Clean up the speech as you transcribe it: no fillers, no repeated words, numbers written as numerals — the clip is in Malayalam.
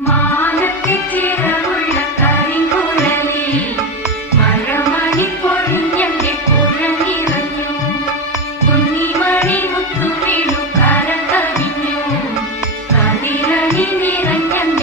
മാനത്തെ ചിറകുള്ള കരിങ്കുരലിൽ മഴമണി പൊഴിഞ്ഞന്റെ പുഴ നിറഞ്ഞു. കുഞ്ഞിമണി മുത്തുവീണു കര കവിഞ്ഞു. കതിരണി നിറഞ്ഞ